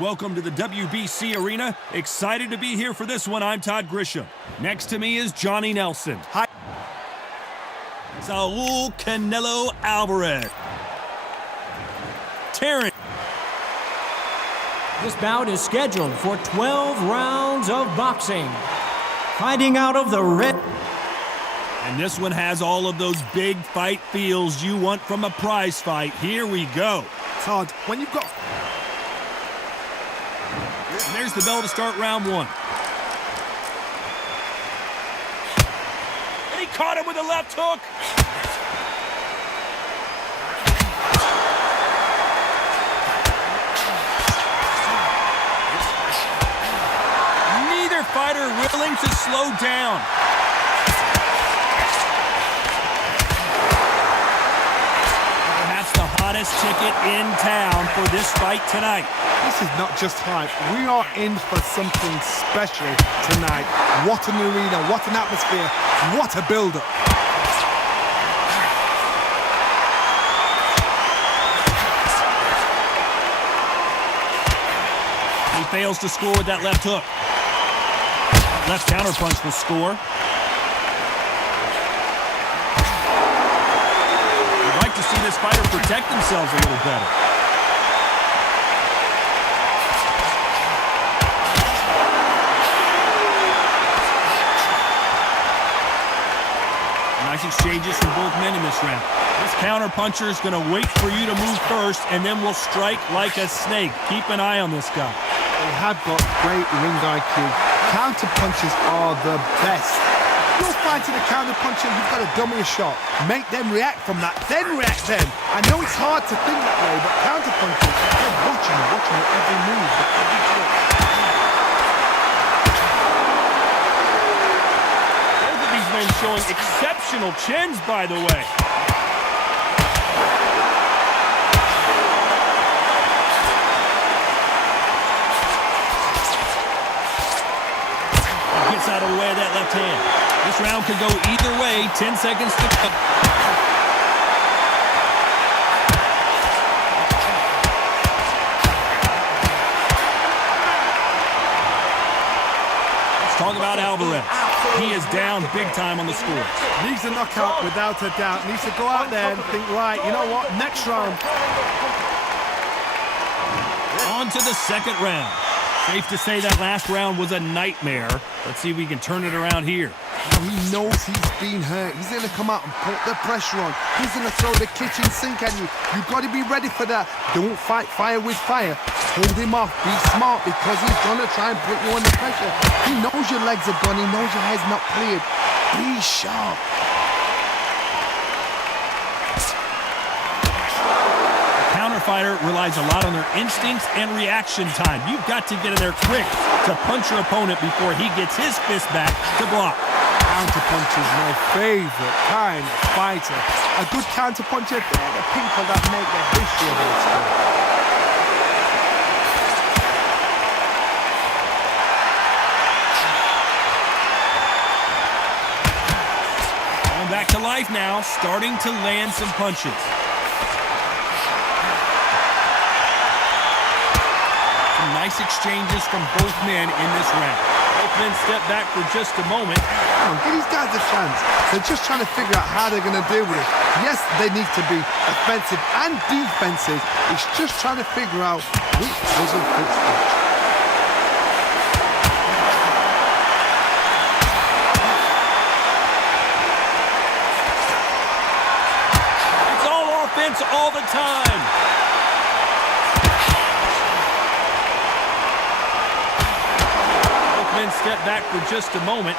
Welcome to the WBC Arena. Excited to be here for this one. I'm Todd Grisham. Next to me is Johnny Nelson. Hi. Saul Canelo Alvarez. Terrance. This bout is scheduled for 12 rounds of boxing. Fighting out of the red. And this one has all of those big fight feels you want from a prize fight. Here we go. Todd, when you've got... And there's the bell to start round one. And he caught him with a left hook. Neither fighter willing to slow down. Perhaps the hottest ticket in town for this fight tonight. This is not just hype. We are in for something special tonight. What an arena, what an atmosphere, what a build-up. He fails to score with that left hook. Left counterpunch will score. I'd like to see this fighter protect themselves a little better. Nice exchanges from both men in this round. This counterpuncher is going to wait for you to move first, and then will strike like a snake. Keep an eye on this guy. They have got great ring IQ. Counterpunches are the best. You're fighting a counterpuncher, you've got to dummy a shot. Make them react from that, then react then. I know it's hard to think that way, but counterpunchers, they're watching every move, every trick. Men showing exceptional chins, by the way. Gets out of the way of that left hand. This round could go either way. 10 seconds to go. Let's talk about Alvarez. He is down big time on the score. Needs a knockout without a doubt. Needs to go out there and think, right, you know what, next round. On to the second round. Safe to say that last round was a nightmare. Let's see if we can turn it around here. Now he knows he's been hurt. He's going to come out and put the pressure on. He's going to throw the kitchen sink at you. You've got to be ready for that. Don't fight fire with fire. Hold him off. Be smart, because he's going to try and put you under pressure. He knows your legs are gone. He knows your head's not cleared. Be sharp. Fighter relies a lot on their instincts and reaction time. You've got to get in there quick to punch your opponent before he gets his fist back to block. Counterpuncher is my favorite kind of fighter. A good counterpuncher, they're the people that make the history of this sport. Going back to life now, starting to land some punches. Nice exchanges from both men in this round. Both men step back for just a moment. Come on, give these guys a chance. They're just trying to figure out how they're going to deal with it. Yes, they need to be offensive and defensive. It's just trying to figure out which puzzle fits which. It's all offense all the time. Step back for just a moment.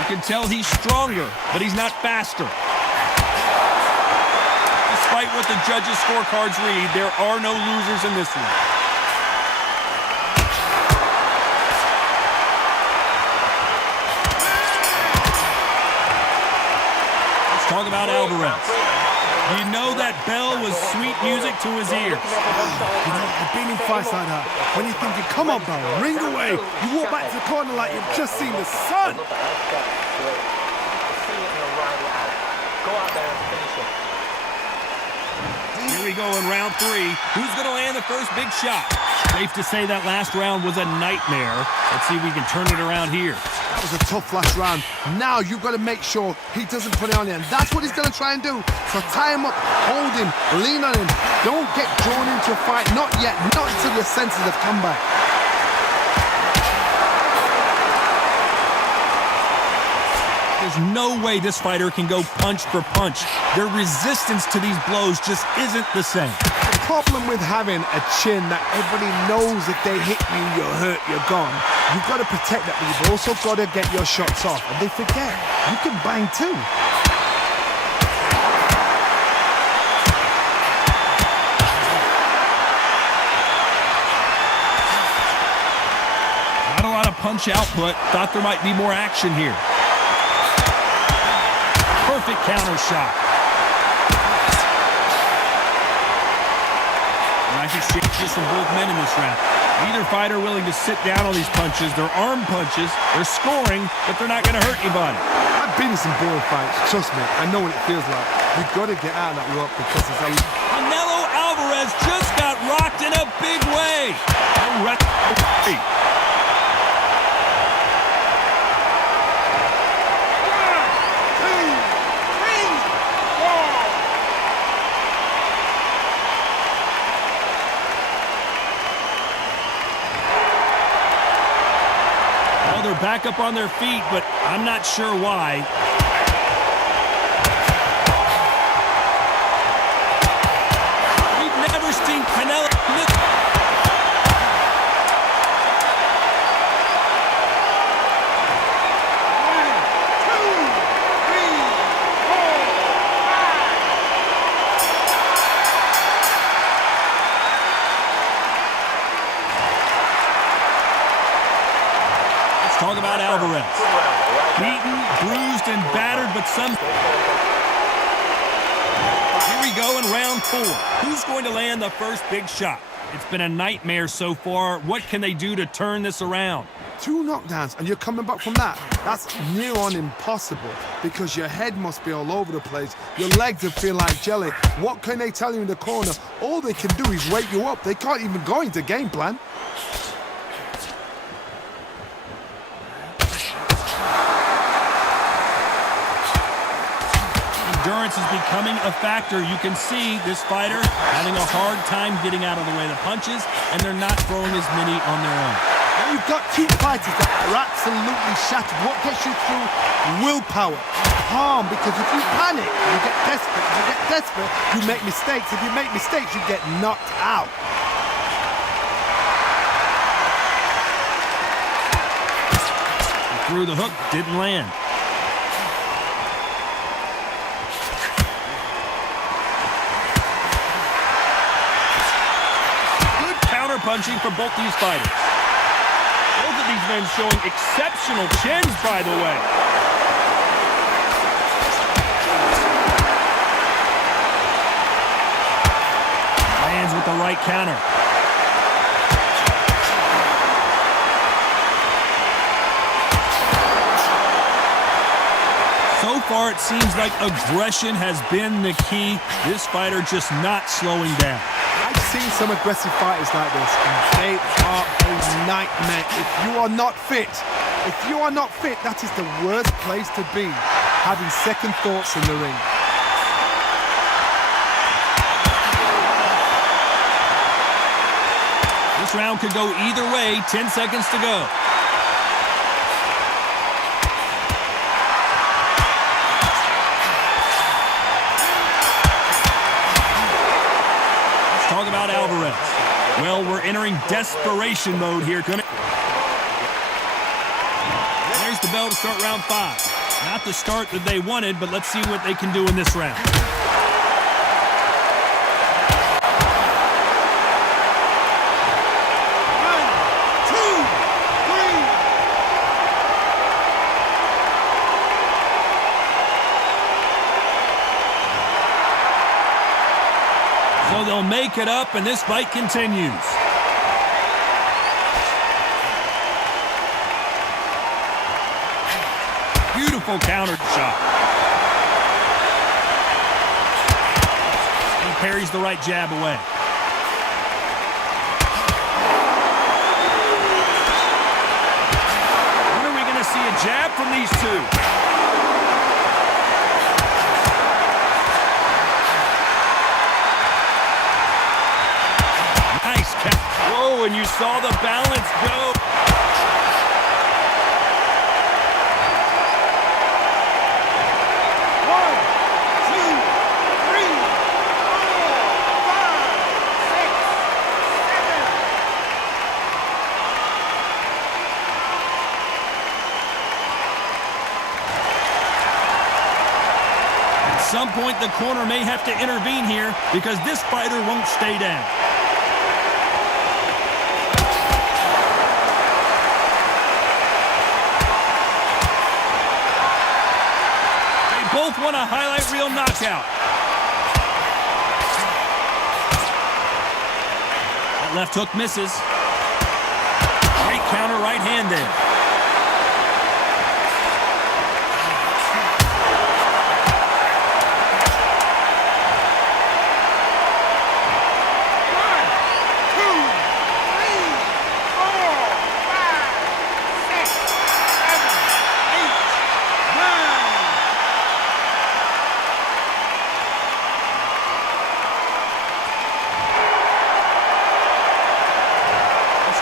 You can tell he's stronger, but he's not faster. Despite what the judges' scorecards read, there are no losers in this one. Let's talk about Alvarez. You know that bell was sweet music to his ears. You know, I've been in fights like that. When you're thinking, come on, bell, ring away. You walk back to the corner like you've just seen the sun. ride it out. Go out there and finish him. Here we go in round 3. Who's going to land the first big shot? Safe to say that last round was a nightmare. Let's see if we can turn it around here. That was a tough last round. Now you've got to make sure he doesn't put it on you, and that's what he's going to try and do. So tie him up, hold him, lean on him. Don't get drawn into a fight. Not yet. Not until your senses have come back. There's no way this fighter can go punch for punch. Their resistance to these blows just isn't the same. The problem with having a chin that everybody knows if they hit you, you're hurt, you're gone. You've got to protect that, but you've also got to get your shots off. And they forget, you can bang too. Not a lot of punch output. Thought there might be more action here. Perfect counter shot. Nice exchanges from both men in this round. Neither fighter willing to sit down on these punches. They're arm punches. They're scoring, but they're not going to hurt anybody. I've been in some boring fights. Trust me, I know what it feels like. You've got to get out of that rope because it's a... Canelo Alvarez just got rocked in a big way. They're back up on their feet, but I'm not sure why. We've never seen Canelo. Talk about Alvarez. Beaten, bruised, and battered, but some... Here we go in round 4. Who's going to land the first big shot? It's been a nightmare so far. What can they do to turn this around? 2 knockdowns, and you're coming back from that. That's near on impossible because your head must be all over the place. Your legs will feel like jelly. What can they tell you in the corner? All they can do is wake you up. They can't even go into game plan. Endurance is becoming a factor. You can see this fighter having a hard time getting out of the way of the punches, and they're not throwing as many on their own. Now you've got 2 fighters that are absolutely shattered. What gets you through? Willpower. Calm, because if you panic, you get desperate. If you get desperate, you make mistakes. If you make mistakes, you get knocked out. Through the hook, didn't land. Punching for both these fighters. Both of these men showing exceptional chins, by the way. Lands with the right counter. So far, it seems like aggression has been the key. This fighter just not slowing down. I've seen some aggressive fighters like this, and they are a nightmare. If you are not fit, that is the worst place to be, having second thoughts in the ring. This round could go either way. 10 seconds to go. Talk about Alvarez. Well, we're entering desperation mode here. There's the bell to start round 5. Not the start that they wanted, but let's see what they can do in this round. So they'll make it up, and this fight continues. Beautiful counter shot. parries the right jab away. When are we going to see a jab from these two? Nice catch. Whoa, and you saw the balance go. At some point, the corner may have to intervene here because this fighter won't stay down. They both want a highlight reel knockout. That left hook misses. Great counter right hand there.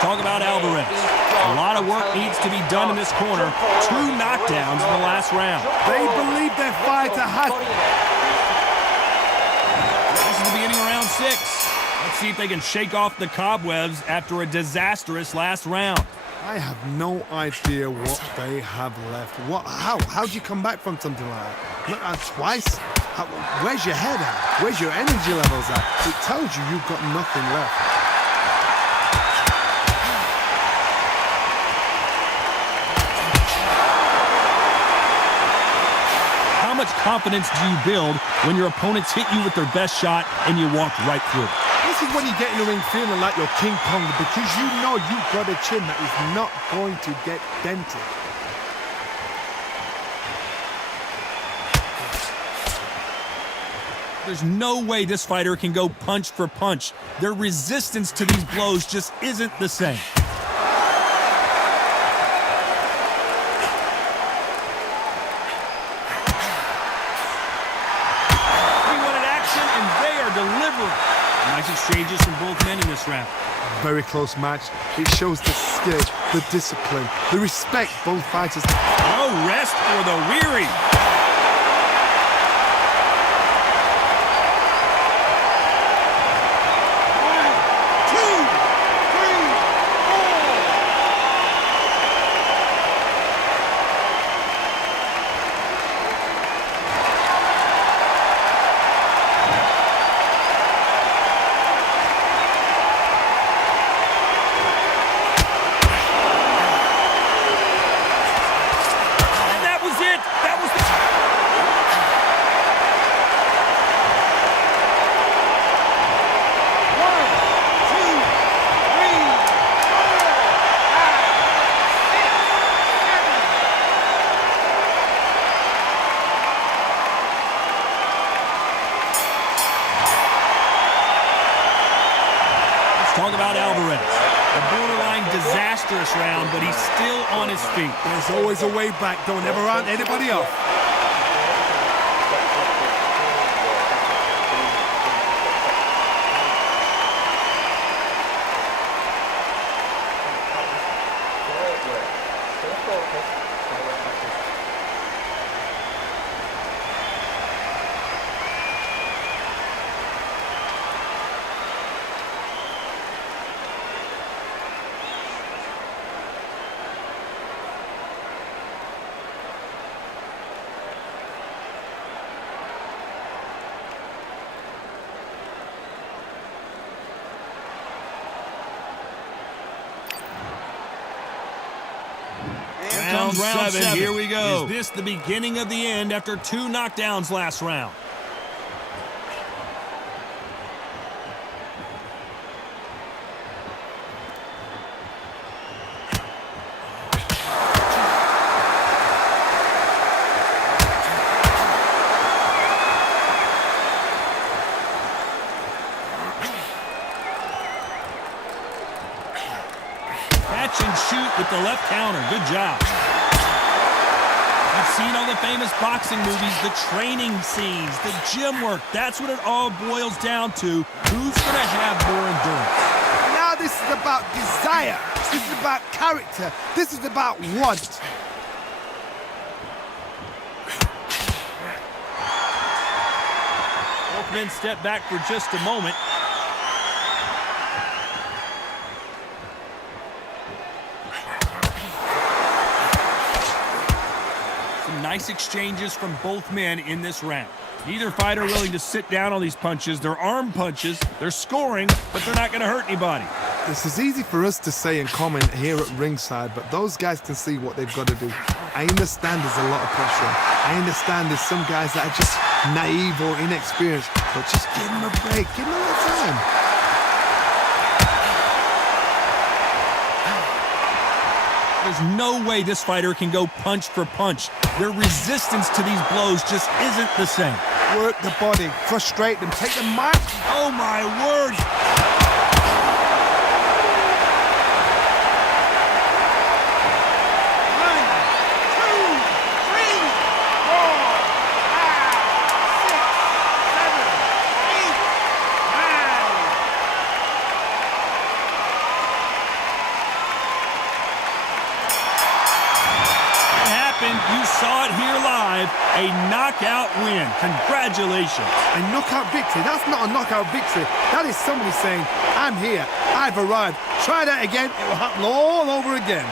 Talk about Alvarez. A lot of work needs to be done in this corner. 2 knockdowns in the last round. They believe their fighter has... This is the beginning of round 6. Let's see if they can shake off the cobwebs after a disastrous last round. I have no idea what they have left. How'd you come back from something like that? Look, twice? Where's your head at? Where's your energy levels at? It tells you you've got nothing left. How much confidence do you build when your opponents hit you with their best shot and you walk right through? This is when you get in the ring feeling like you're King Kong because you know you've got a chin that is not going to get dented. There's no way this fighter can go punch for punch. Their resistance to these blows just isn't the same. Nice exchanges from both men in this round. Very close match. It shows the skill, the discipline, the respect both fighters. No rest for the weary. Talk about Alvarez. A borderline disastrous round, but he's still on his feet. There's always a way back. Don't ever round anybody off. Round 7. Here we go. Is this the beginning of the end after 2 knockdowns last round? with the left counter. Good job. You've seen all the famous boxing movies, the training scenes, the gym work. That's what it all boils down to. Who's going to have more endurance? Now this is about desire. This is about character. This is about want. Both men step back for just a moment. Some nice exchanges from both men in this round. Neither fighter willing to sit down on these punches. They're arm punches. They're scoring, but they're not going to hurt anybody. This is easy for us to say and comment here at ringside, but those guys can see what they've got to do. I understand there's a lot of pressure. I understand there's some guys that are just naive or inexperienced, but just give them a break. Give them a little time. There's no way this fighter can go punch for punch. Their resistance to these blows just isn't the same. Work the body, frustrate them, take the mark. Oh my word! You saw it here live, a knockout win. Congratulations. A knockout victory? That's not a knockout victory. That is somebody saying, I'm here, I've arrived. Try that again, it will happen all over again.